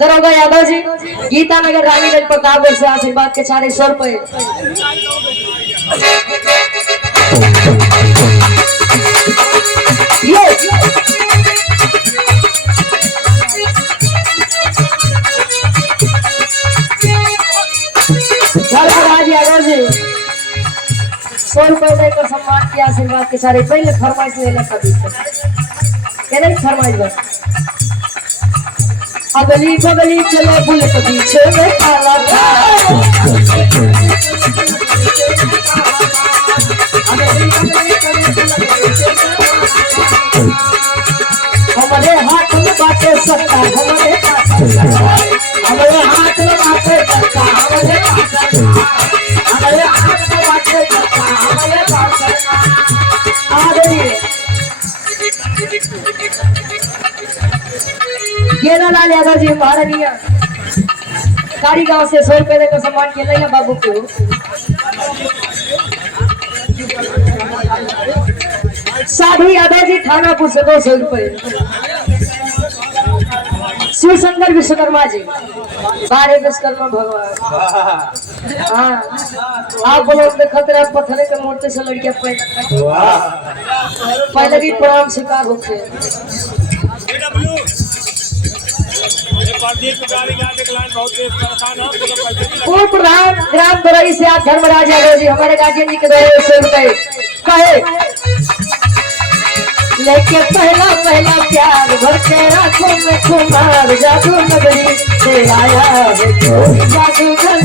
दरोगा यादव जी गीता नगर रानीगंज प्रतापगढ़ से आशीर्वाद के 400 रुपए। धर्मराज यादव जी 100 रुपए देकर सम्मान किया आशीर्वाद के सारे। पहले फरमाइश लेना कभी कहने फरमाइश बस। अगली बगली चले बुलेट पीछे में काला था, हमारे हाथ में बाटे सत्ता, हमारे हाथ में बाटे सत्ता, हमारे हाथ में बाटे सत्ता, हमारे आ गई गेंदालाल यादव जी महारानिया कारी गांव से 100 रुपए देकर सम्मान किया है बाबू को। साधु यादव जी थानापुर से 200 रुपए। शिव शंकर विश्वकर्मा जी 12 विश्वकर्मा भगवान। हाँ आप बोलो खतरा पत्थर के मोड़ते से लड़कियां पहले भी प्रणाम शिकार होते पूर्व प्रधान ग्राम दोरई से आप धर्मराज यादव जी हमारे गार्जियन जी के 200 रुपए कहे लेके पहला पहला प्यार भर के आंखों में कुमार जादू नगरी से आया जादूगर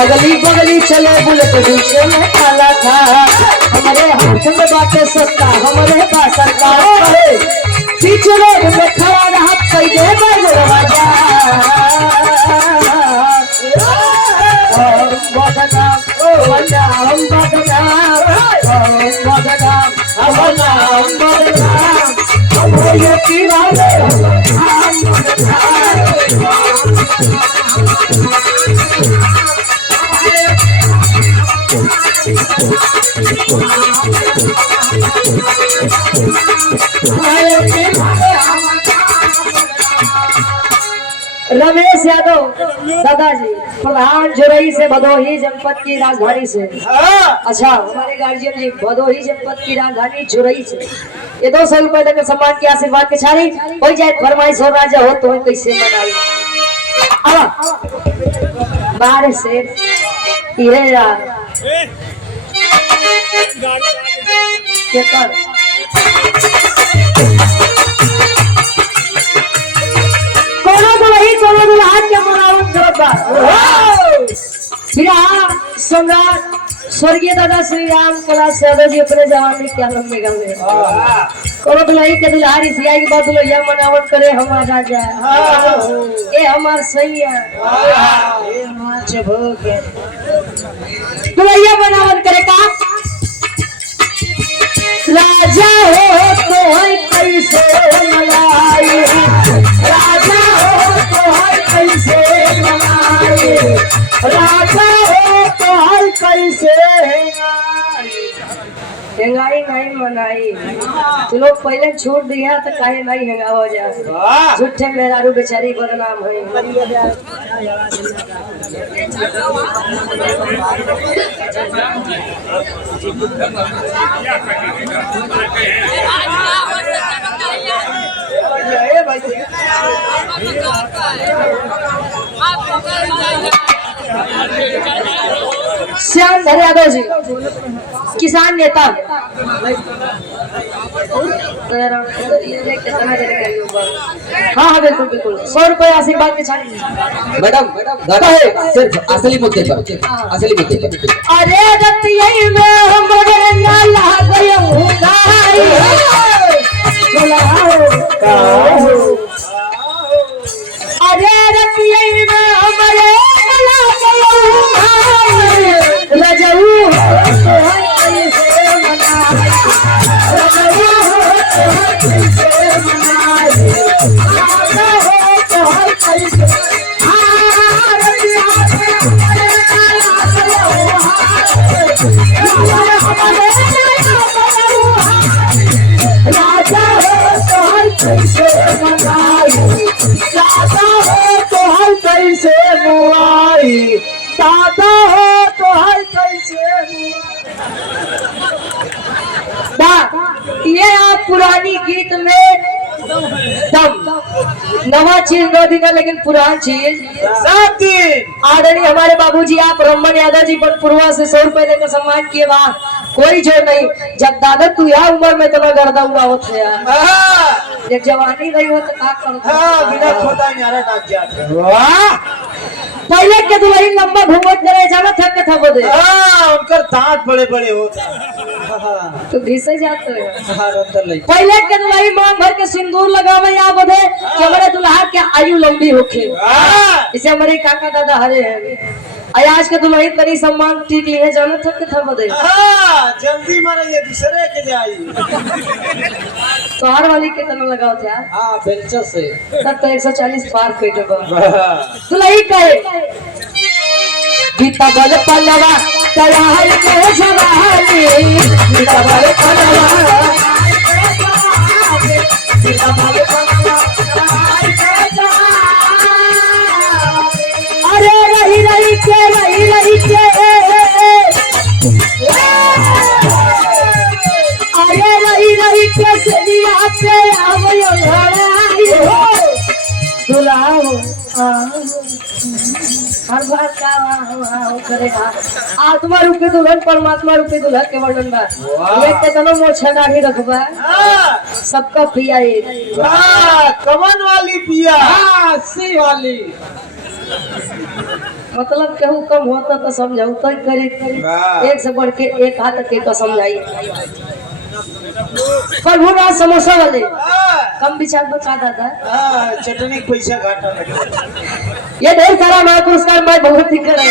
अगली बगली चले बुलेट पीछे में काला था, हमारे हाथ में बाटे सत्ता, हमारे पास सरकार है। पीछे रोड में खड़ा रहा कई दे बदनाम रमेश यादव दादाजी प्रधान जोरई से भदोही जनपद की राजधानी से। अच्छा हमारे गार्जियन जी भदोही जनपद की राजधानी जोरई से ये 200 रुपए देकर सम्मान की आशीर्वाद के छाड़ी हो जाए। फरमाइश हो राजा हो तो कैसे मनाई बाहर से ये सम्राट स्वर्गीय दादा श्री राम कैलाश यादव जी अपने जवानी के आलम में गए कोनो दुल्ही के दुल्हारी सिया की बात लो या मनावट करे हमारा राजा ये हमार सही है ये हमार चबोक है दुल्हिया बनावट करे का राजा हो तो है कैसे मलाई, राजा हो तो है कैसे मलाई, राजा हो तो है कैसे हेंगाई नहीं मनाई। तो लोग पहले छूट दिया तो काहे नहीं हेंगा हो जा झूठे मेहरारू बेचारी बदनाम है। श्याम धर यादव जी किसान नेता हाँ हाँ बिल्कुल बिल्कुल 100 रुपए आशीर्वाद के छाड़ी मैडम दादा है सिर्फ असली मुद्दे पर असली मुद्दे पर। अरे रतिये में हमरे नाला गयो गाई अरे रतिये में हमरे नाला गयो गाई रजऊ कैसे मना रजऊ कैसे मना बता दो तो है कैसे ये आप पुरानी गीत में दम नवा चीज दो दिन लेकिन पुरानी चीज सब दिन। आदरणीय हमारे बाबूजी आप रमन यादव जी पूर्वा से 100 रुपए देकर सम्मान किए वहाँ कोई जोर नहीं। जब दादा तू यह उम्र में तुम्हें गर्दा हुआ होता है जब जवानी नहीं हो तो का करता बिना खोदा न्यारा नाच जाते। वाह पहले के दुल्हन लंबा घूमत करे जाना थक के थक दे उनकर दांत बड़े बड़े होते तो घिसे जाते हैं। पहले के दुल्हन मांग भर के सिंदूर लगावे या बदे कि हमारे दुल्हा के आयु लंबी होखे इसे हमारे काका दादा हरे हैं। आज के दुल्हन तरी सम्मान ठीक है जाना थक के थक दे जल्दी मारे ये दूसरे के जाई। तोहार वाली के तना लगाओ थे हाँ बेलचा से तब तो 140 पार कर दो दुल्हन कहे गीता बल पलवा तैयार के जवानी गीता बल पलवा गीता बल पलवा अरे रही रही के अरे रही के सदिया पे आवयो घड़ाई दुल्हा हो हर बात का वाह करेगा आत्मा रूपी दुल्हन परमात्मा रूपी दुल्हन के वर्णन बा ये केतनो मोछा दाढ़ी रखबा सबका प्रिया एक कमन वाली पिया सी वाली मतलब केहू कम होता तो समझाऊ तो करी एक से बढ़ के एक हाथ के का समझाई प्रभु राज समोसा वाले कम विचार बता दादा चटनी पैसा घाटा ये ढेर सारा महापुरस्कार मैं बहुत ही करे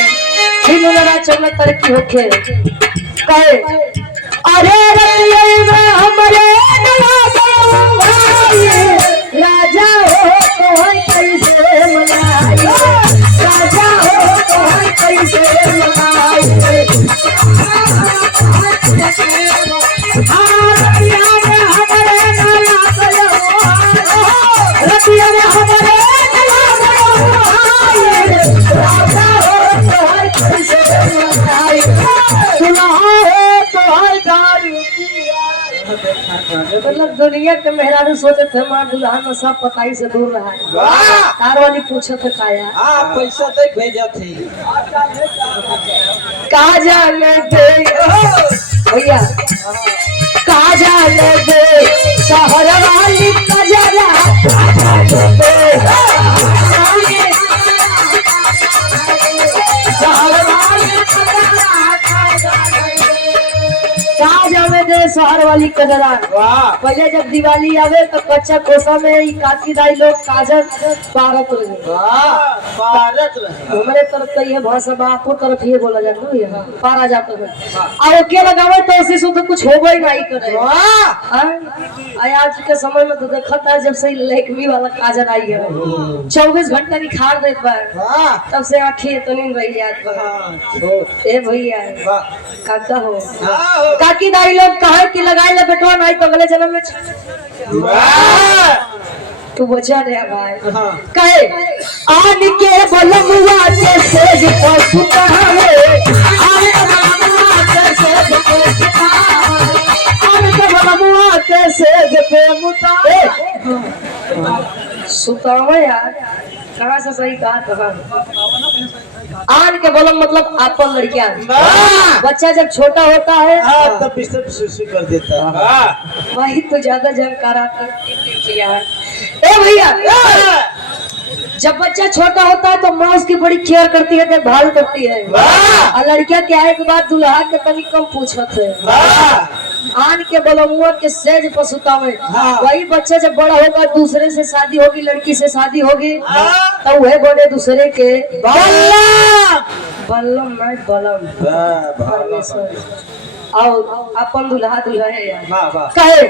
फिर राज चमक तरक्की होके कहे अरे रतिये में हमरे राजा हो तो है कैसे मनाई राजा हो तो है कैसे मनाई मतलब दुनिया के मेहरारू सोचे थे मार दुल्हन में सब पताई से दूर रहा है तार वाली पूछे थे काया पैसा तो भेजा थी कहा जाने दे भैया कहा जाने दे शहर वाली कजरा शहर वाली कजरा पहले जब दिवाली आवे तो कच्चा कोसा में ई काकी दाई लोग काजल पारत रहे हमारे तरफ तो ये भाषा बापू तरफ ये बोला जाता है पारा जाता है और के लगावे तो ऐसे शुद्ध कुछ होगा ही नहीं करे आज के समय में तो देखा है जब से लेकमी वाला काजल आई है 24 घंटा निखार देत बा तब से आँखें इतनी रही जात ए भैया काका हो काकी दाई लोग कहा कि लगाए ला बेटवा नहीं तो अगले जन्म में तू बचा रहा भाई कहे आन के बलमुआ के सेज पर सुतावे आन के बलमुआ के सेज पे सुतावे आन के बलमुआ के सेज पे मुतावे सुतावे यार कहाँ से सही कहा कहा आन के बलम मतलब आपन लड़कियां बच्चा जब छोटा होता है तब बिस्तर सुसु कर देता है वही तो ज्यादा जानकार है ए भैया जब बच्चा छोटा होता है तो माँ उसकी बड़ी केयर करती है देखभाल करती है और लड़कियां क्या है के बाद दुल्हा के तनी कम पूछत है आन के बलमुआ के सेज पर सुतावे वही बच्चा जब बड़ा होगा दूसरे से शादी होगी लड़की से शादी होगी तो वह बने दूसरे के बल्लम नहीं बलम और अपन दुल्हा दुल्हा है यार कहे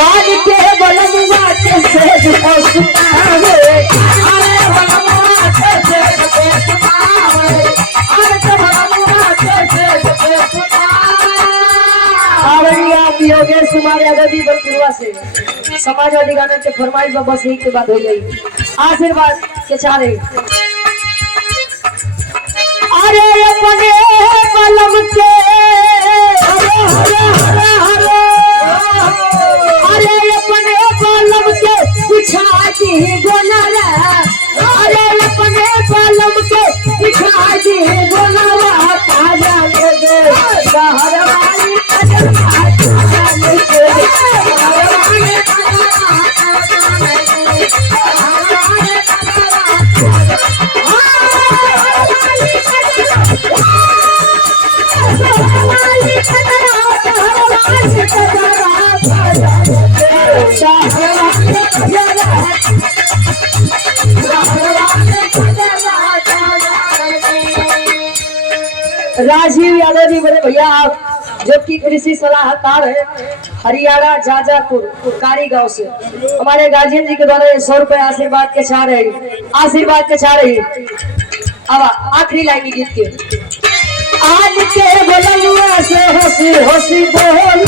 आज के बलमुआ के सेज पर सुतावे अरे बलमुआ के सेज पर सुतावे अरे बलमुआ के सेज पर सुतावे आवड़िया योगेश कुमार यादव जी बलपुरवा से समाजवादी गाना के फरमाइश में बस यही के बात हो गई आशीर्वाद के चारे अरे अपने बलम के अरे अपने बलम के बिछा दी गोलरा अरे अपने बलम के बिछा दी गोलरा ताजा ले दे शहर वाली ताजा ले दे राजीव यादव जी बड़े भैया आप जो कि कृषि सलाहकार है हरियाणा जाजापुर कारी गांव से हमारे गार्जियन जी के द्वारा 100 रुपए आशीर्वाद के चाह रही अब आखिरी लाइन गीत के आज के बलमुआ से हंसी हंसी बोले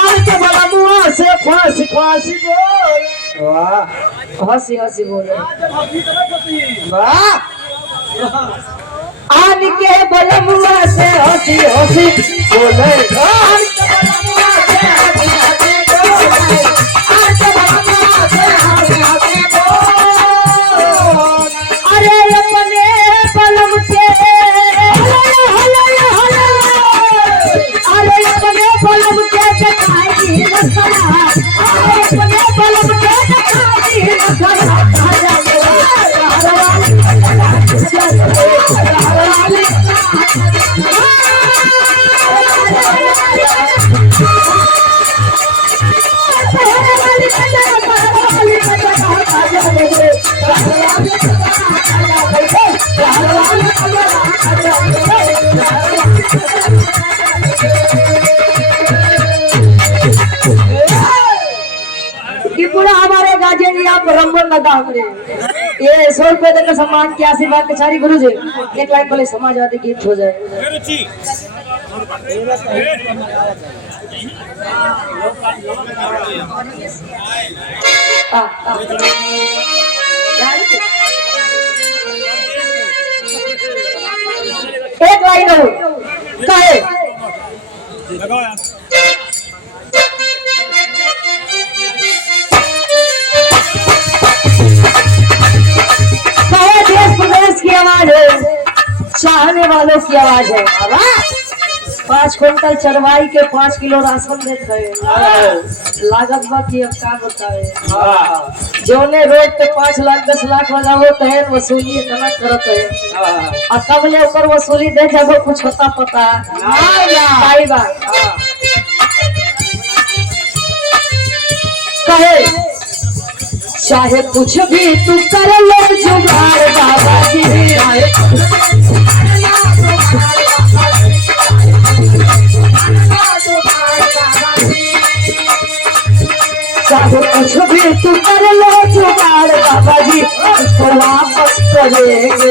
आज के बलमुआ से फांसी फांसी बोले वाह हंसी हंसी बोले वाह आज के बलमुआ से हंसी हंसी बोले अरे अपने बलम के अरे अपने बलम के दिखाई नसरा अरे अपने बलम के दिखाई नसरा पूरा हमारे गार्जियन जी आप रंगन लगा हमने ये 100 रुपए तक का सम्मान की आशीर्वाद के सारी गुरु जी एक लाइन बोले समाजवादी गीत हो जाए एक लाइन हो कहे देश प्रदेश की आवाज है चाहने वालों की आवाज है 5 क्विंटल चरवाई के 5 किलो राशन देते हैं लागत बाकी अब का बताए जोने रोड पे 5 लाख 10 लाख लगावो तो है वसूली इतना करत है और कब ले ऊपर वसूली दे जब कुछ होता पता भाई बात कहे चाहे कुछ भी तू कर लो जुगाड़ बाबा जी चाहे कुछ भी तू कर लो जुगाड़ बाबा जी उसको वापस करेंगे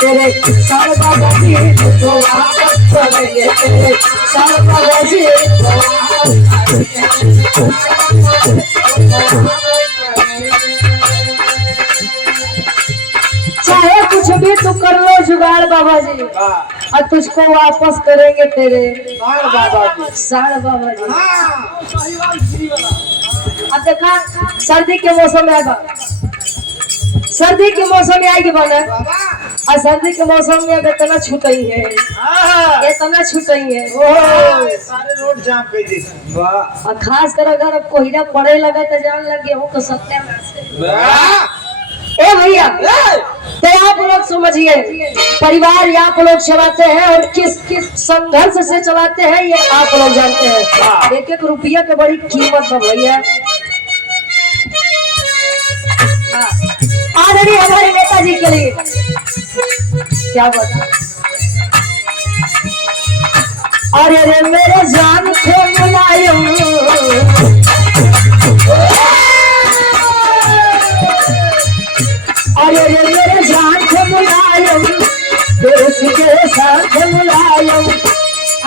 तेरे साल बाबा जी उसको वापस करेंगे तेरे साल बाबा जी चाहे कुछ भी तू कर लो जुगाड़ बाबा जी और तुझको वापस करेंगे तेरे साढ़ बाबा जी अब देखा सर्दी के मौसम में आएगा सर्दी के मौसम में आएगी बना और सर्दी के मौसम में अब इतना छुटई है सारे रोड जाम कर दी वाह और खास कर अगर अब कोहिरा पड़े लगा तो जान लग गया तो सत्यानाश है ए भैया तो आप लोग समझिए परिवार आप लोग चलाते हैं और किस किस संघर्ष से चलाते हैं ये आप लोग जानते हैं एक एक रुपया की बड़ी कीमत है भैया आदरणीय हमारे नेताजी के लिए क्या बता अरे रे मेरे जान को मुलायम अरे रे मेरे जान को मुलायम देश के साथ मुलायम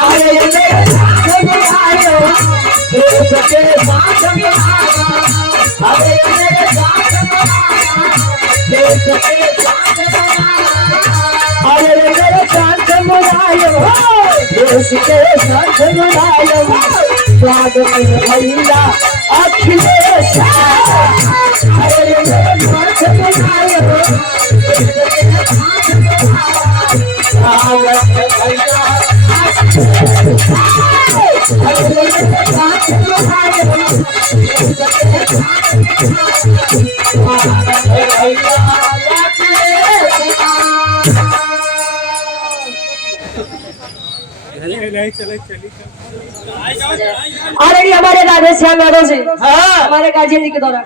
अरे रे मेरे जान को मुलायम देश के साथ मुलायम, अरे मेरे साथ मुलायम, देश के साथ मुलायम, अरे मेरे साथ मुलायम, देश के साथ मुलायम, स्वागत भैया अखिलेश, अरे मेरे साथ मुलायम, स्वागत भैया ऑलरेडी हमारे राधे श्याम यादव जी हमारे गार्जियन जी के द्वारा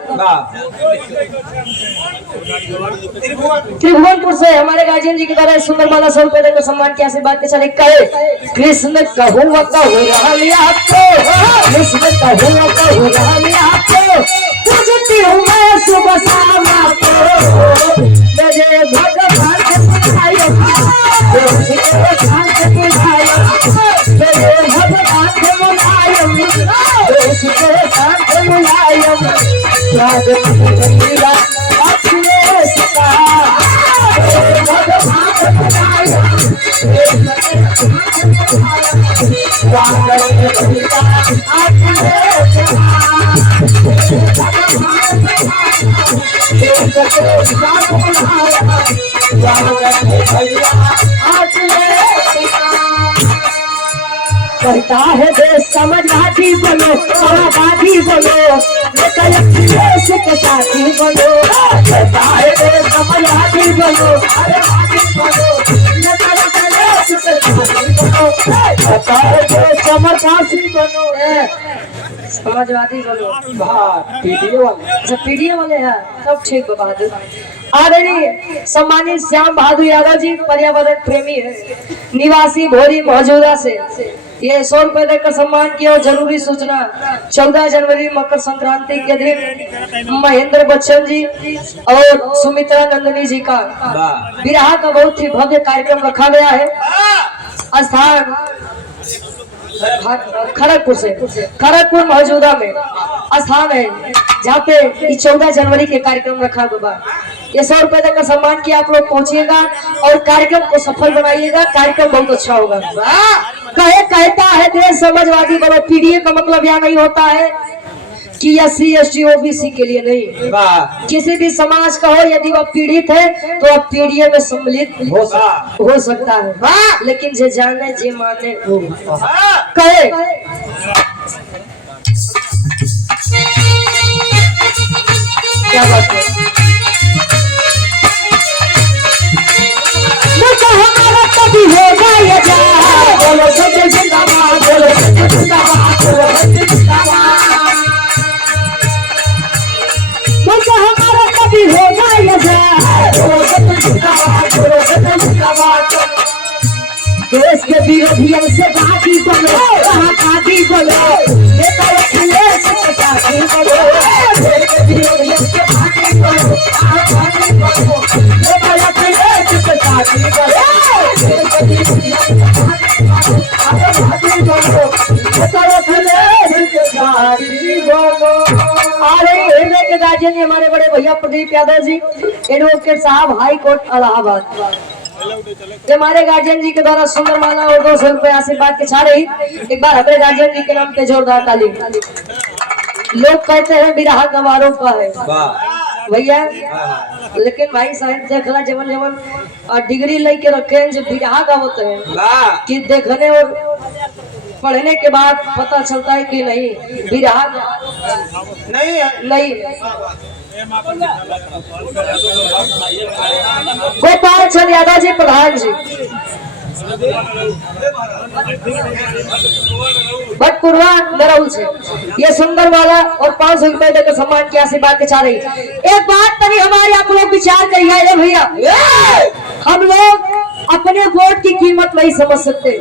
त्रिभुवनपुर से हमारे गार्जियन जी के द्वारा सुंदर माला 100 रुपए देकर सम्मान किया से बात के चले कहे कृष्ण कहूँ आपको कृष्ण कहूँ आपको पूजती हूँ मैं सुबह शाम आपको मेरे भगवान के पुजारी मेरे भगवान के मुलायम देश के साथ मुलायम स्वागत भैया अखिलेश का भगवान के मुलायम स्वागत भैया अखिलेश कहता है देश समाजवादी बनो समाजवादी बनो अखिलेश के साथी बनो कहता है देश समाजवादी बनो कहता है देश समरकाशी बनो समाजवादी बनो पीडीए वाले हैं सब ठीक बहादुर आदरणीय सम्मानित श्याम बहादुर यादव जी पर्यावरण प्रेमी है निवासी भोरी मौजूदा से ये 100 रुपए देकर सम्मान किया और जरूरी सूचना 14 जनवरी मकर संक्रांति के दिन महेंद्र बच्चन जी और सुमित्रा नंदनी जी का विवाह का बहुत ही भव्य कार्यक्रम रखा गया है स्थान खड़गपुर से खड़गपुर मौजूदा में स्थान है जहाँ पे 14 जनवरी के कार्यक्रम रखा हुआ ये 100 रुपए तक का सम्मान किया आप लोग पहुंचिएगा और कार्यक्रम को सफल बनाइएगा कार्यक्रम बहुत अच्छा होगा कहता है देश समाजवादी बनो पीडीए का मतलब यहाँ नहीं होता है कि SC ST OBC के लिए नहीं किसी भी समाज का हो यदि वह पीड़ित है तो वह पीडीए में सम्मिलित हो सकता है लेकिन जे जाने जे माने वो कहे क्या बात है हमारा कभी होगा ये जा बोलो सच्चे जिंदाबाद बोलो सच्चे जिंदाबाद बोलो सच्चे जिंदाबाद मुझे हमारा कभी होगा ये जा बोलो सच्चे जिंदाबाद बोलो सच्चे जिंदाबाद देश के विरोधियों से बागी बोलो कहाँ बागी बोलो नेता अखिलेश के साथी बोलो देश के विरोधियों से बागी बोलो कहाँ बागी बोलो नेता अखिलेश के साथी बोलो गार्जियन हमारे बड़े भैया प्रदीप यादव जी एडवोकेट साहब हाई कोर्ट इलाहाबाद हमारे गार्जियन जी के द्वारा सुंदर माला और 200 रुपए आशीर्वाद के छा रही एक बार हमारे गार्जियन जी के नाम पे जोरदार ताली लोग कहते हैं बिरहा गवारों का है भैया लेकिन भाई साहब देखला जवन जवन डिग्री लेके रखे हैं जो बिरहा गावत है कि देखने और पढ़ने के बाद पता चलता है कि नहीं बिरहा नहीं गोपाल चंद यादव जी प्रधान जी भटपुरवा नरौल से ये सुंदर वाला और 500 रुपए देकर सम्मान की आशीर्वाद के चाह रही एक बात तभी हमारे आप लोग विचार करिए भैया हम लोग अपने वोट की कीमत नहीं समझ सकते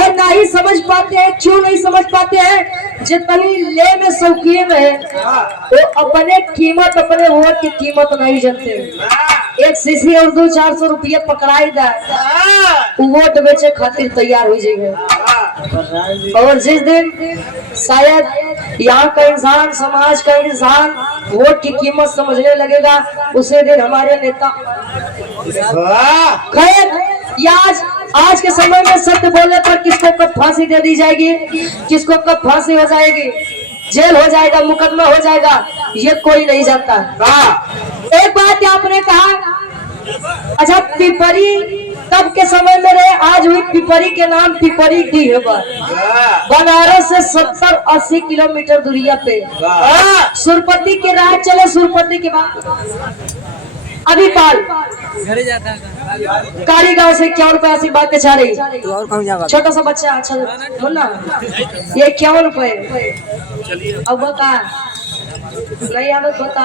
और ना ही समझ पाते हैं क्यों नहीं समझ पाते हैं जितनी ले में शौकीन है वो अपने कीमत अपने वोट की कीमत नहीं जानते एक शीशी और 200-400 रुपये पकड़ाई दा वोट बेचे खातिर तैयार हो जाएंगे और जिस दिन शायद यहाँ का इंसान, समाज का इंसान वोट की कीमत समझने लगेगा, उसे दिन हमारे नेता खैर ये आज के समय में सत्य बोलने पर किसको कब फांसी दे दी जाएगी, किसको कब फांसी हो जाएगी, जेल हो जाएगा, मुकदमा हो जाएगा, ये कोई नहीं जानता। एक बात आपने कहा, अच्छा पिपरी तब के समय में रहे, आज हुई पिपरी के नाम पिपरी डी है बनारस से 70-80 किलोमीटर दूरिया पे। सुरपति के राह चले, सुरपति के बाद अभी पाल कारी गांव से 51 रुपए ऐसी बात कछा रही, छोटा सा बच्चा, अच्छा बोलना ये 51 रुपए। अब बता नहीं आदत बता